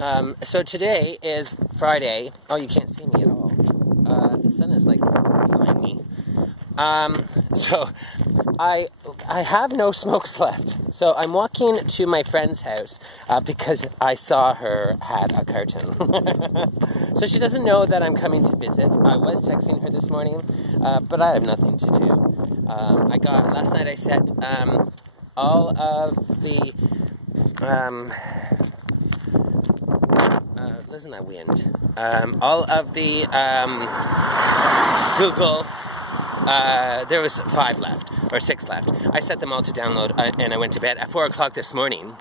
So today is Friday. Oh, you can't see me at all. The sun is like behind me. So I have no smokes left. So I'm walking to my friend's house because I saw her had a carton. So she doesn't know that I'm coming to visit. I was texting her this morning, but I have nothing to do. Last night I set all of the listen to that wind. All of the Google, there was 5 left, or 6 left. I set them all to download, and I went to bed at 4 o'clock this morning.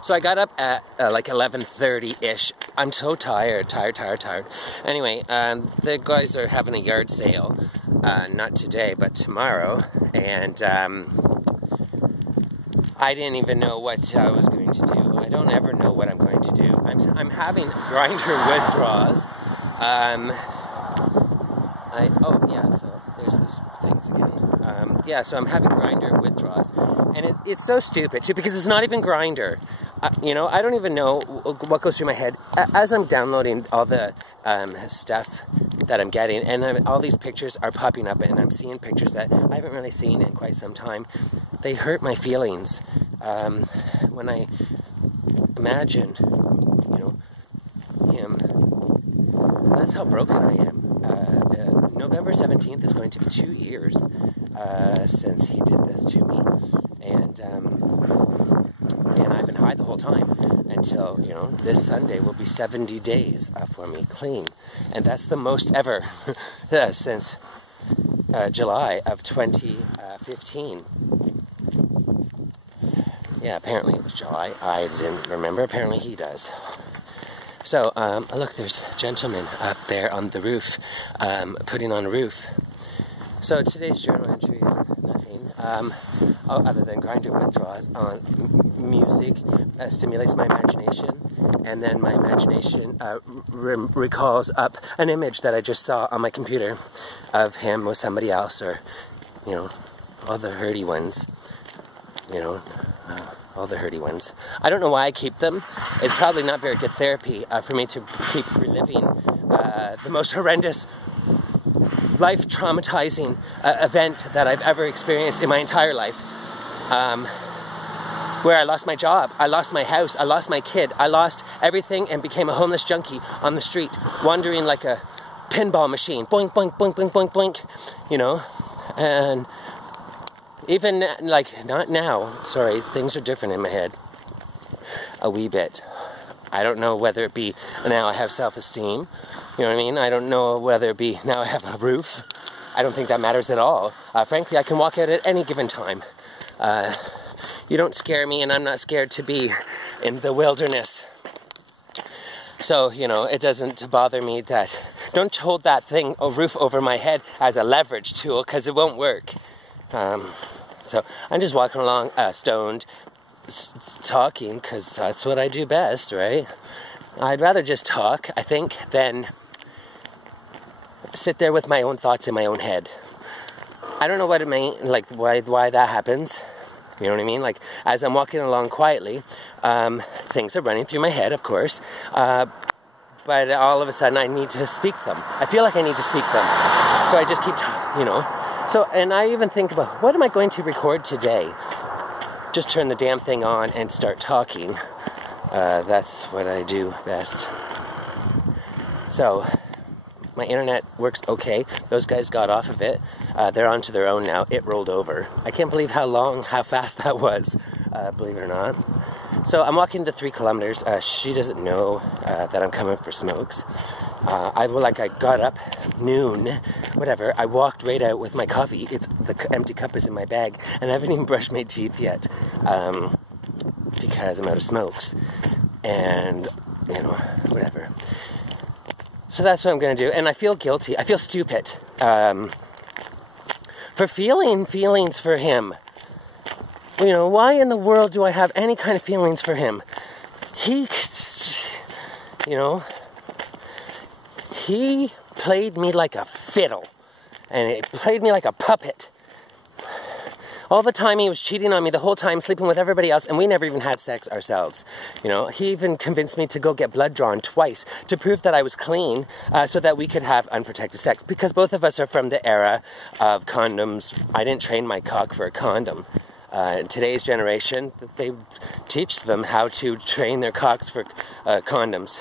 So I got up at like 11:30-ish. I'm so tired. Anyway, the guys are having a yard sale, not today, but tomorrow, and I didn't even know what I was going to do. I don't ever know what I'm going to do. I'm having grinder withdrawals. So there's those things again. So I'm having grinder withdrawals. And it's so stupid, too, because it's not even grinder. I don't even know what goes through my head. As I'm downloading all the stuff that I'm getting, and all these pictures are popping up, and I'm seeing pictures that I haven't really seen in quite some time. They hurt my feelings when I imagine, him. That's how broken I am. November 17th is going to be 2 years since he did this to me, and I've been high the whole time until, this Sunday will be 70 days for me clean, and that's the most ever since July of 2015. Yeah, apparently it was July. I didn't remember. Apparently he does. So, look, there's gentlemen up there on the roof, putting on a roof. So today's journal entry is nothing, other than grinder withdrawals on music. Stimulates my imagination, and then my imagination recalls up an image that I just saw on my computer of him with somebody else, or, all the hurty ones, all the hurty ones. I don't know why I keep them. It's probably not very good therapy for me to keep reliving the most horrendous, life-traumatizing event that I've ever experienced in my entire life. Where I lost my job, I lost my house, I lost my kid, I lost everything and became a homeless junkie on the street, wandering like a pinball machine. Boink, boink, boink, boink, boink, boink, and even, not now, sorry, things are different in my head, a wee bit. I don't know whether it be now I have self-esteem, you know what I mean? I don't know whether it be now I have a roof. I don't think that matters at all. Frankly, I can walk out at any given time. You don't scare me, and I'm not scared to be in the wilderness. So, it doesn't bother me that, don't hold that thing, a roof over my head as a leverage tool, because it won't work. So I'm just walking along, stoned, talking, because that's what I do best, right? I'd rather just talk, I think, than sit there with my own thoughts in my own head. I don't know what it means, why that happens. You know what I mean? As I'm walking along quietly, things are running through my head, of course, but all of a sudden I need to speak them. I feel like I need to speak them. So I just keep, So, and I even think about, what am I going to record today? Just turn the damn thing on and start talking. That's what I do best. So, my internet works okay. Those guys got off of it. They're onto their own now. It rolled over. I can't believe how fast that was, believe it or not. So I'm walking the 3 kilometers. She doesn't know that I'm coming for smokes. I got up noon, whatever. I walked right out with my coffee. The empty cup is in my bag, and I haven't even brushed my teeth yet because I'm out of smokes. And, whatever. So that's what I'm going to do. And I feel guilty. I feel stupid for feeling feelings for him. Why in the world do I have any kind of feelings for him? He played me like a fiddle. And he played me like a puppet. All the time he was cheating on me, the whole time sleeping with everybody else, and we never even had sex ourselves. You know, he even convinced me to go get blood drawn twice to prove that I was clean, so that we could have unprotected sex. Because both of us are from the era of condoms. I didn't train my cock for a condom. In today's generation, they teach them how to train their cocks for condoms,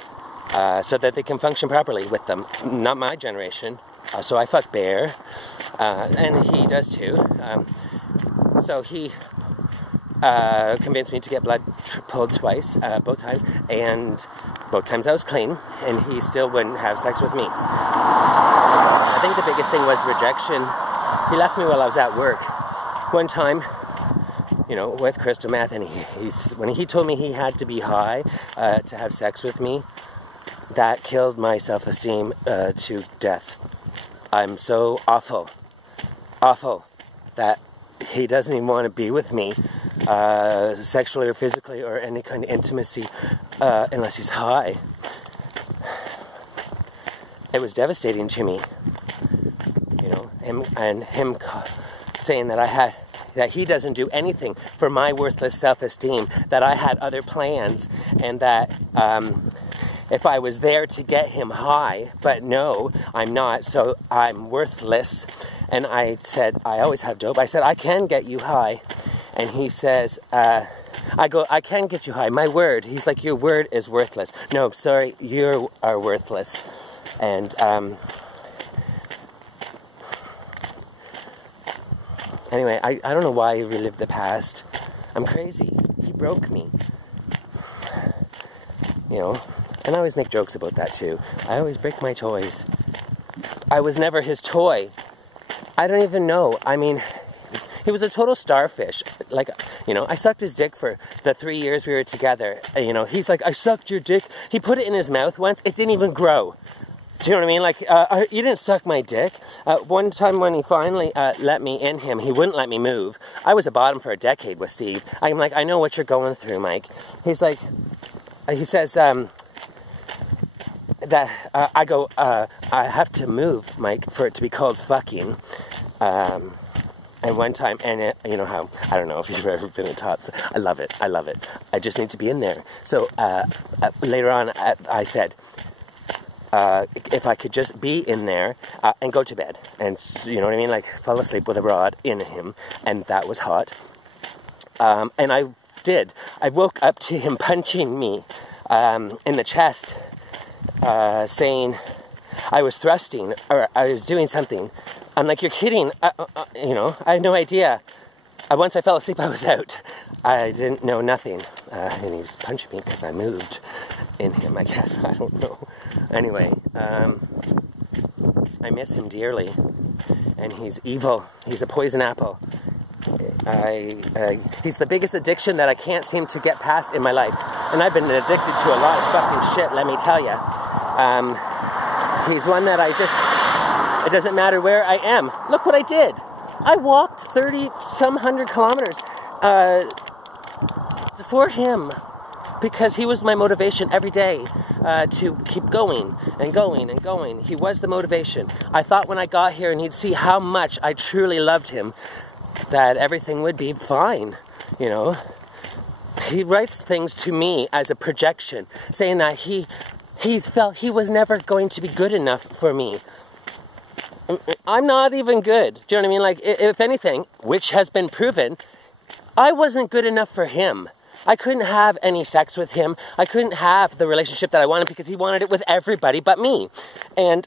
so that they can function properly with them. Not my generation. So I fuck Bear, and he does too. So he convinced me to get blood pulled twice, both times, and both times I was clean, and he still wouldn't have sex with me. I think the biggest thing was rejection. He left me while I was at work. One time, you know, with crystal meth, and when he told me he had to be high to have sex with me, that killed my self-esteem to death. I'm so awful that he doesn't even want to be with me sexually or physically or any kind of intimacy unless he's high. It was devastating to me, you know, him saying that he doesn't do anything for my worthless self-esteem, that I had other plans, and that if I was there to get him high, but no, I'm not, so I'm worthless. And I said, I always have dope. I said, I can get you high. And he says, I go, I can get you high, my word. He's like, your word is worthless. No, sorry, you are worthless. And anyway, I don't know why I relived the past. I'm crazy. He broke me. You know, and I always make jokes about that too. I always break my toys. I was never his toy. I don't even know. I mean, he was a total starfish. Like, you know, I sucked his dick for the 3 years we were together. You know, he's like, I sucked your dick. He put it in his mouth once. It didn't even grow. Do you know what I mean? Like, you didn't suck my dick. One time when he finally let me in him, he wouldn't let me move. I was a bottom for a decade with Steve. I'm like, I know what you're going through, Mike. He's like, he says, that I go, I have to move, Mike, for it to be called fucking. And one time, and it, you know how, I don't know if you've ever been at Tots. I love it. I love it. I just need to be in there. So later on, I said, if I could just be in there and go to bed, and you know what I mean, like fall asleep with a rod in him, and that was hot. And I did. I woke up to him punching me in the chest, saying I was thrusting or I was doing something. I'm like, you're kidding. You know, I had no idea. Once I fell asleep, I was out. I didn't know nothing. And he was punching me because I moved in him, I guess. I don't know. Anyway, I miss him dearly. And he's evil. He's a poison apple. He's the biggest addiction that I can't seem to get past in my life. And I've been addicted to a lot of fucking shit, let me tell you. He's one that it doesn't matter where I am. Look what I did. I walked 30-some hundred kilometers for him, because he was my motivation every day to keep going and going and going. He was the motivation. I thought when I got here and he'd see how much I truly loved him, that everything would be fine, you know. He writes things to me as a projection, saying that he felt he was never going to be good enough for me. I'm not even good. Do you know what I mean? Like, if anything, which has been proven, I wasn't good enough for him. I couldn't have any sex with him. I couldn't have the relationship that I wanted because he wanted it with everybody but me. And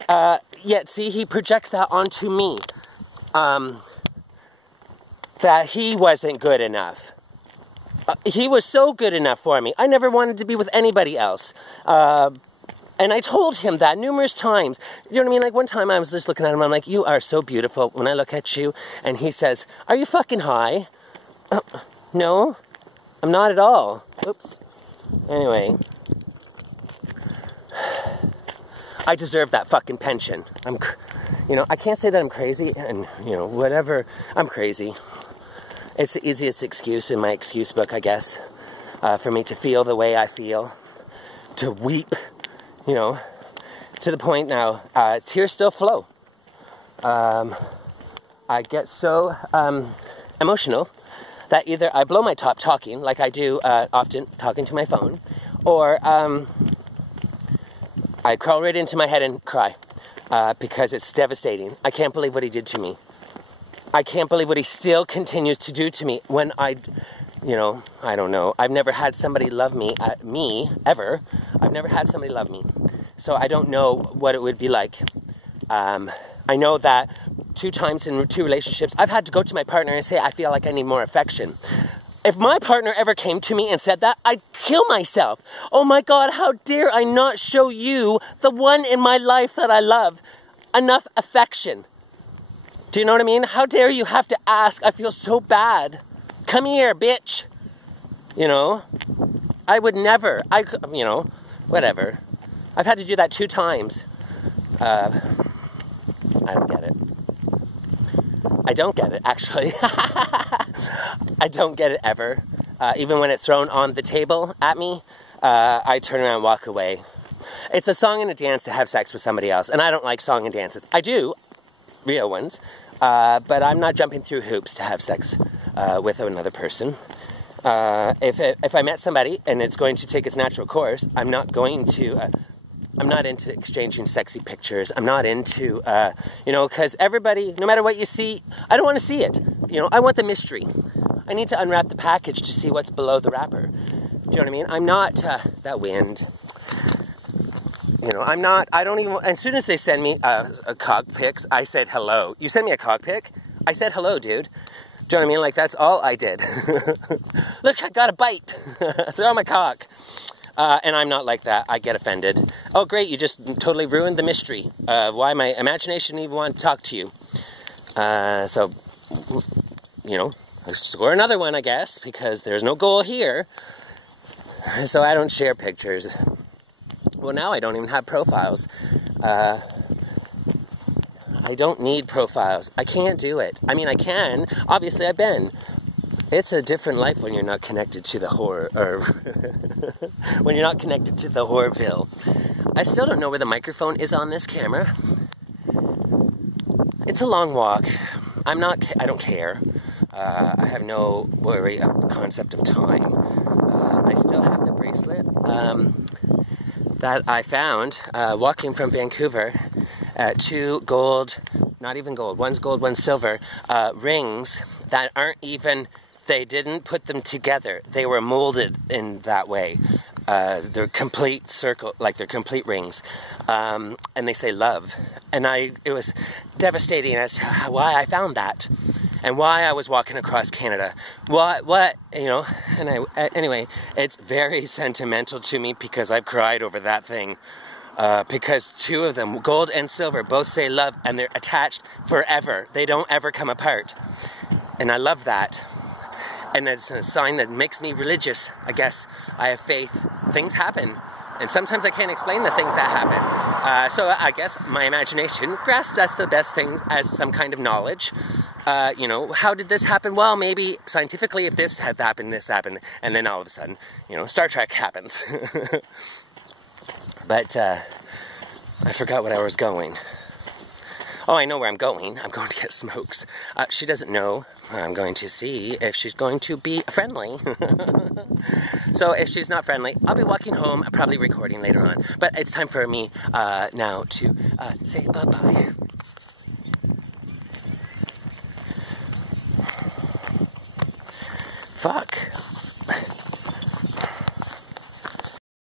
yet, see, he projects that onto me. That he wasn't good enough. He was so good enough for me. I never wanted to be with anybody else. And I told him that numerous times. You know what I mean? Like, one time I was just looking at him, I'm like, you are so beautiful when I look at you. And he says, are you fucking high? No, I'm not at all. Oops. Anyway. I deserve that fucking pension. You know, I can't say that I'm crazy and, you know, whatever. I'm crazy. It's the easiest excuse in my excuse book, I guess, for me to feel the way I feel, to weep, you know, to the point now, tears still flow. I get so emotional that either I blow my top talking, like I do often talking to my phone, or I crawl right into my head and cry because it's devastating. I can't believe what he did to me. I can't believe what he still continues to do to me when I don't know. I've never had somebody love me, ever. I've never had somebody love me. So I don't know what it would be like. I know that 2 times in 2 relationships, I've had to go to my partner and say, I feel like I need more affection. If my partner ever came to me and said that, I'd kill myself. Oh my God, how dare I not show you, the one in my life that I love, enough affection? Do you know what I mean? How dare you have to ask? I feel so bad. Come here, bitch. You know? I would never. Whatever. I've had to do that 2 times. I don't get it. I don't get it, actually. I don't get it ever. Even when it's thrown on the table at me, I turn around and walk away. It's a song and a dance to have sex with somebody else, and I don't like song and dances. I do, real ones, but I'm not jumping through hoops to have sex with another person. If I met somebody and it's going to take its natural course, I'm not going to... I'm not into exchanging sexy pictures. I'm not into, because everybody, no matter what you see, I don't want to see it. I want the mystery. I need to unwrap the package to see what's below the wrapper. Do you know what I mean? I'm not, that wind. I don't even, as soon as they send me a cock pics, I said hello. You send me a cock pic? I said hello, dude. Do you know what I mean? Like, that's all I did. Look, I got a bite. Throw my cock. And I'm not like that. I get offended. Oh, great, you just totally ruined the mystery. Why my imagination even want to talk to you. So, I score another one, I guess, because there's no goal here. So I don't share pictures. Well, now I don't even have profiles. I don't need profiles. I can't do it. I mean, I can. Obviously, I've been. It's a different life when you're not connected to the horror, or when you're not connected to the Horrorville. I still don't know where the microphone is on this camera. It's a long walk. I don't care. I have no worry of concept of time. I still have the bracelet that I found walking from Vancouver. 2 gold, not even gold, one's gold, one's silver, rings that aren't even... They didn't put them together. They were molded in that way. They're complete circle, like they're complete rings. And they say love. And it was devastating as to why I found that. And why I was walking across Canada. Anyway, it's very sentimental to me because I've cried over that thing. Because 2 of them, gold and silver, both say love, and they're attached forever. They don't ever come apart. And I love that. And it's a sign that makes me religious, I guess. I have faith. Things happen. And sometimes I can't explain the things that happen. So I guess my imagination grasps that's the best thing as some kind of knowledge. How did this happen? Well, maybe scientifically if this had happened, this happened. And then all of a sudden, Star Trek happens. But I forgot where I was going. Oh, I know where I'm going. I'm going to get smokes. She doesn't know. I'm going to see if she's going to be friendly. So if she's not friendly, I'll be walking home, probably recording later on. But it's time for me now to say bye-bye.